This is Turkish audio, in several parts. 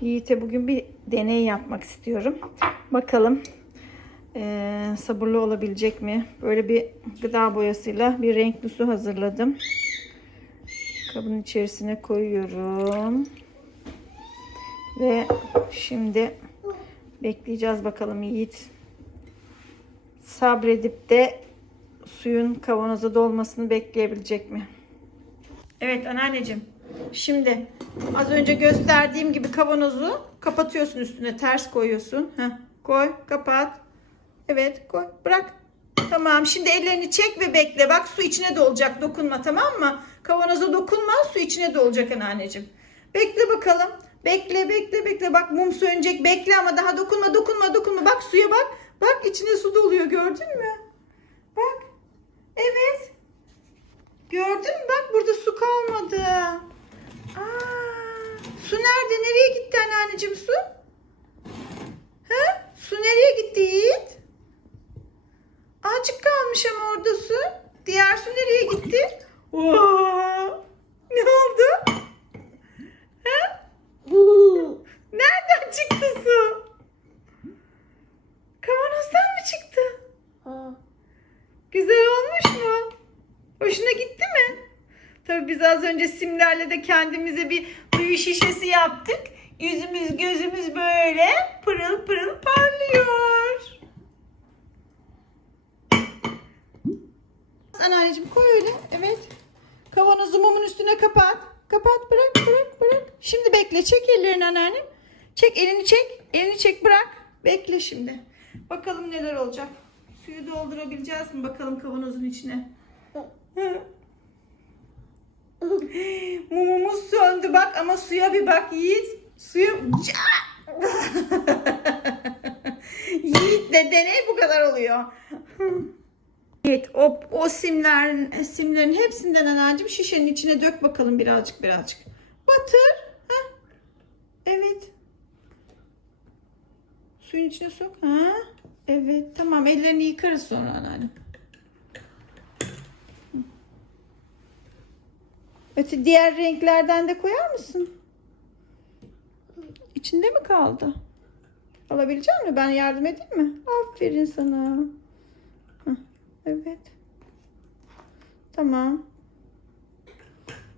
Yiğit'e bugün bir deney yapmak istiyorum. Bakalım eee, sabırlı olabilecek mi? Böyle bir gıda boyasıyla bir renkli su hazırladım. Kabın içerisine koyuyorum. Ve şimdi bekleyeceğiz bakalım Yiğit. Sabredip de suyun kavanoza dolmasını bekleyebilecek mi? Evet anneanneciğim. Şimdi az önce gösterdiğim gibi kavanozu kapatıyorsun üstüne ters koyuyorsun. Heh, koy kapat. Evet koy bırak. Tamam şimdi ellerini çek ve bekle. Bak su içine dolacak dokunma tamam mı? Kavanoza dokunma su içine dolacak anneanneciğim. Bekle bakalım. Bekle bekle bekle. Bak mum sönecek. Bekle ama daha dokunma dokunma dokunma. Bak suya bak. Bak içine su doluyor gördün mü? Bak. Evet. Gördün mü? Bak burada su kalmadı. Su nerede? Nereye gitti anneanneciğim su? Ha? Su nereye gitti Yiğit? Azıcık kalmış ama orada su. Diğer su nereye gitti? Oo, ne oldu? Ha? Nereden çıktı su? Kavanozdan mı çıktı? Güzel olmuş mu? Hoşuna gitti mi? Tabii biz az önce simlerle de kendimize bir duyu şişesi yaptık. Yüzümüz gözümüz böyle pırıl pırıl parlıyor. Anneanneciğim koy öyle. Evet. Kavanozu mumun üstüne kapat. Kapat bırak bırak bırak. Şimdi bekle çek ellerini anneannem. Çek elini çek. Elini çek bırak. Bekle şimdi. Bakalım neler olacak. Suyu doldurabileceğiz mi bakalım kavanozun içine. Mumumuz söndü bak ama suya bir bak Yiğit. Suyu... Yiğit de deney bu kadar oluyor. Evet o, o simlerin, simlerin hepsinden anacığım şişenin içine dök bakalım birazcık birazcık. Batır. Heh. Evet. Suyun içine sok. Ha? Evet tamam ellerini yıkarız sonra anneannem. Öte diğer renklerden de koyar mısın? İçinde mi kaldı? Alabilecek misin? Ben yardım edeyim mi? Aferin sana. Evet. Tamam.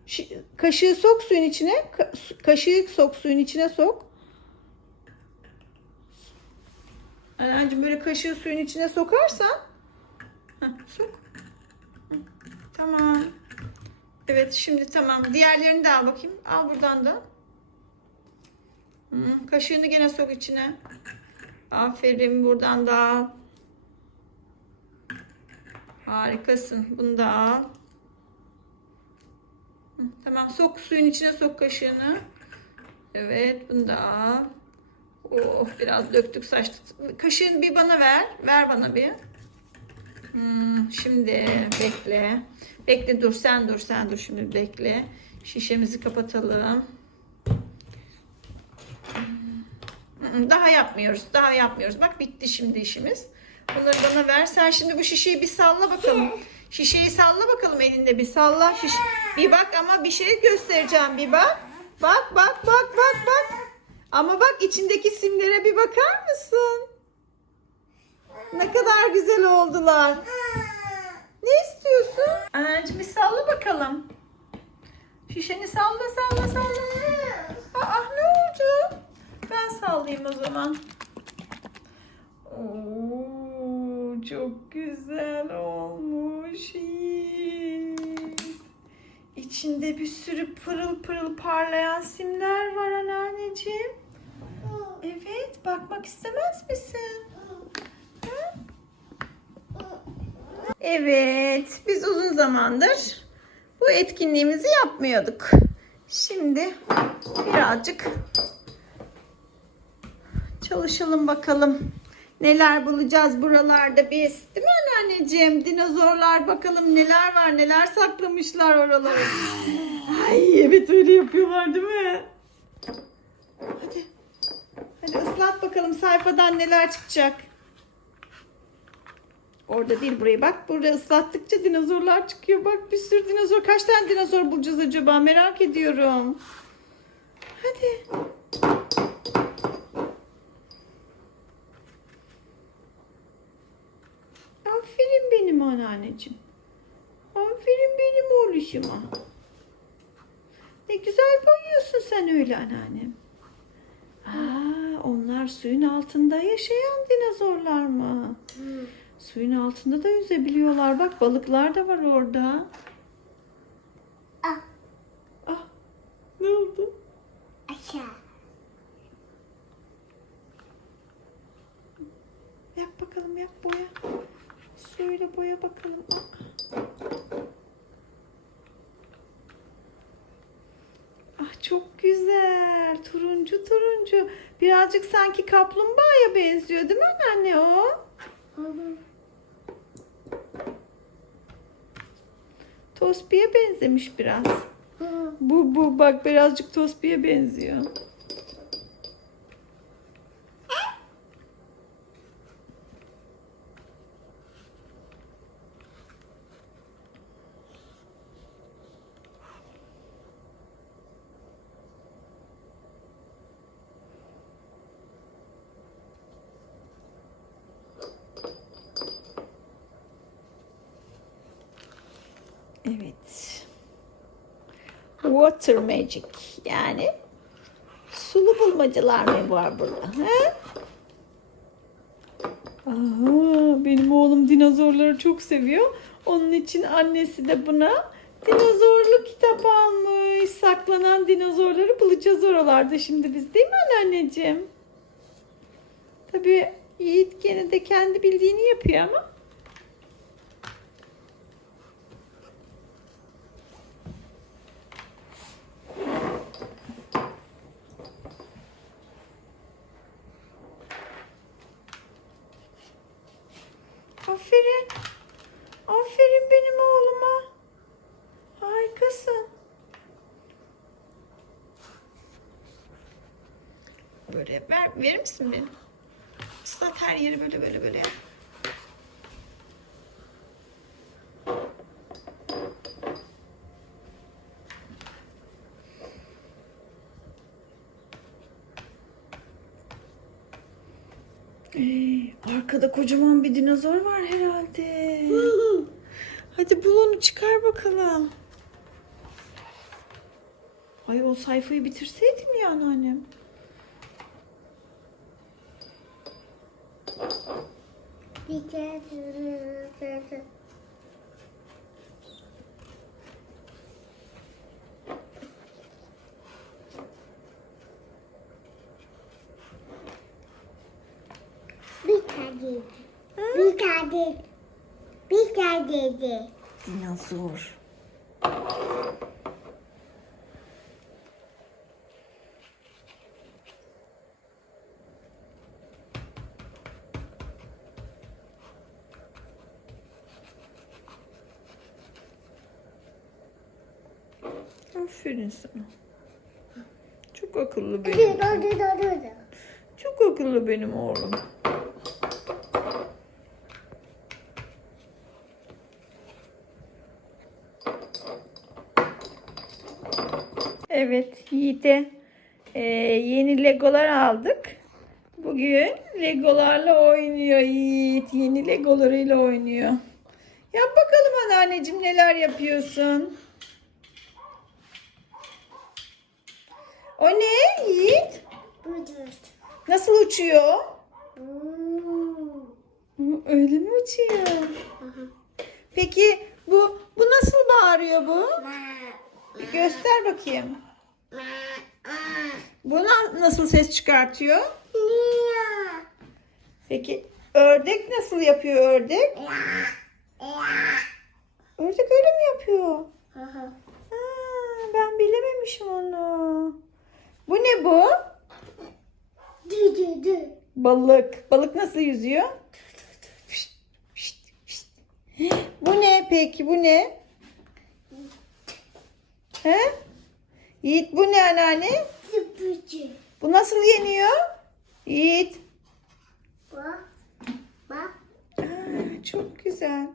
Şi- Kaşığı sok suyun içine. Ka- Kaşığı sok suyun içine sok. Anneciğim böyle kaşığı suyun içine sokarsan. Heh, sok. Tamam. Evet şimdi tamam. Diğerlerini de al bakayım. Al buradan da. Hı, kaşığını gene sok içine. Aferin buradan da al. Harikasın. Bunu da al. Tamam sok suyun içine sok kaşığını. Evet bunu da al. Oh biraz döktük saç. Kaşığını bir bana ver. Ver bana bir. Hmm, şimdi bekle. Bekle dur sen dur sen dur şimdi bekle. Şişemizi kapatalım. Hmm, Daha yapmıyoruz. Daha yapmıyoruz. Bak bitti şimdi işimiz. Bunları bana ver. Sen şimdi bu şişeyi bir salla bakalım. Şişeyi salla bakalım elinde bir salla. Şiş bir bak ama bir şey göstereceğim bir bak. Bak bak bak bak bak. Ama bak içindeki simlere bir bakar mısın? Ne kadar güzel oldular. Ne istiyorsun? Anacığım bir salla bakalım. Şişeni salla salla salla. Aa ne oldu? Ben sallayayım o zaman. Oo, çok güzel olmuş. İçinde bir sürü pırıl pırıl parlayan simler var anneanneciğim. Evet, bakmak istemez misin? Evet, biz uzun zamandır bu etkinliğimizi yapmıyorduk. Şimdi birazcık çalışalım bakalım. Neler bulacağız buralarda biz. Değil mi anneanneciğim? Dinozorlar bakalım neler var, neler saklamışlar oraları. Ay evet öyle yapıyorlar değil mi? Hadi. Hadi ıslat bakalım sayfadan neler çıkacak. Orada değil buraya bak. Burada ıslattıkça dinozorlar çıkıyor. Bak bir sürü dinozor. Kaç tane dinozor bulacağız acaba? Merak ediyorum. Hadi. Aferin benim anneanneciğim. Aferin benim oğluşuma. Ne güzel boyuyorsun sen öyle anneannem. Aa, onlar suyun altında yaşayan dinozorlar mı? Hmm. Suyun altında da yüzebiliyorlar. Bak balıklar da var orada. Ah, Ah, ne oldu? aşağı. Yap bakalım yap boya. Suyla boya bakalım. Ah çok güzel. Turuncu turuncu. Birazcık sanki kaplumbağaya benziyor değil mi anne o? Hı hı. Tospi'ye benzemiş biraz. Bu bu bak birazcık Tospi'ye benziyor. Evet. Water magic yani sulu bulmacalar mı var burada? He? Aa, benim oğlum dinozorları çok seviyor. Onun için annesi de buna dinozorlu kitap almış. Saklanan dinozorları bulacağız oralarda şimdi biz değil mi anneanneciğim? Tabii Yiğit gene de kendi bildiğini yapıyor ama. Aferin. Aferin benim oğluma. Harikasın. Böyle ver, verir misin beni? Islat her yeri böyle böyle böyle yap. Arkada kocaman bir dinozor var herhalde. Hadi bul onu çıkar bakalım. Ay o sayfayı bitirseydim ya anneannem. Bir kere. Bir tane. Bir tane. Bir tane. Dinozor. Aferin sana. Çok akıllı benim. Çok akıllı benim oğlum. Evet Yiğit'e e, yeni legolar aldık. Bugün legolarla oynuyor Yiğit. Yeni legolarıyla oynuyor. Yap bakalım anneanneciğim neler yapıyorsun. O ne Yiğit? Nasıl uçuyor? Hmm. Öyle mi uçuyor? Aha. Peki bu bu nasıl bağırıyor bu? Bir göster bakayım. Bu na- nasıl ses çıkartıyor? Peki ördek nasıl yapıyor ördek? Ördek öyle mi yapıyor? Aa, ben bilememişim onu. Bu ne bu? Balık. Balık nasıl yüzüyor? Bu ne peki bu ne? He? Yiğit bu ne anneanne? Zıpıcı. Bu nasıl yeniyor? Yiğit. Bak. Bak. Aa, çok güzel.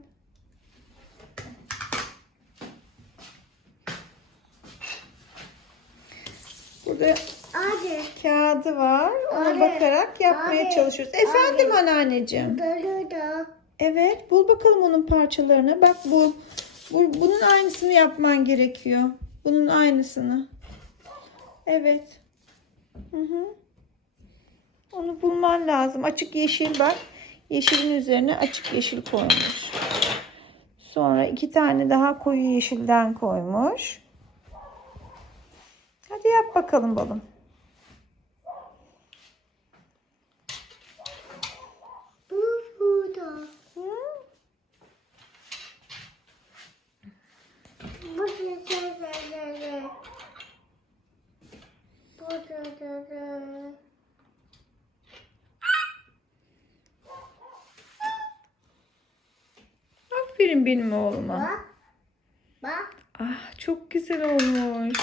Burada Hadi. kağıdı var. Ona Abi, bakarak yapmaya abi, çalışıyoruz. Efendim abi. anneanneciğim. Dur. Evet, bul bakalım onun parçalarını. Bak bul. bul. Bunun aynısını yapman gerekiyor. Bunun aynısını. Evet. Hı hı. Onu bulman lazım. Açık yeşil bak. Yeşilin üzerine açık yeşil koymuş. Sonra iki tane daha koyu yeşilden koymuş. Hadi yap bakalım balım. Bu burada. Hı? Bu sesleri. Bu sesleri. Aferin benim oğluma. Bak. Bak. Ah çok güzel olmuş.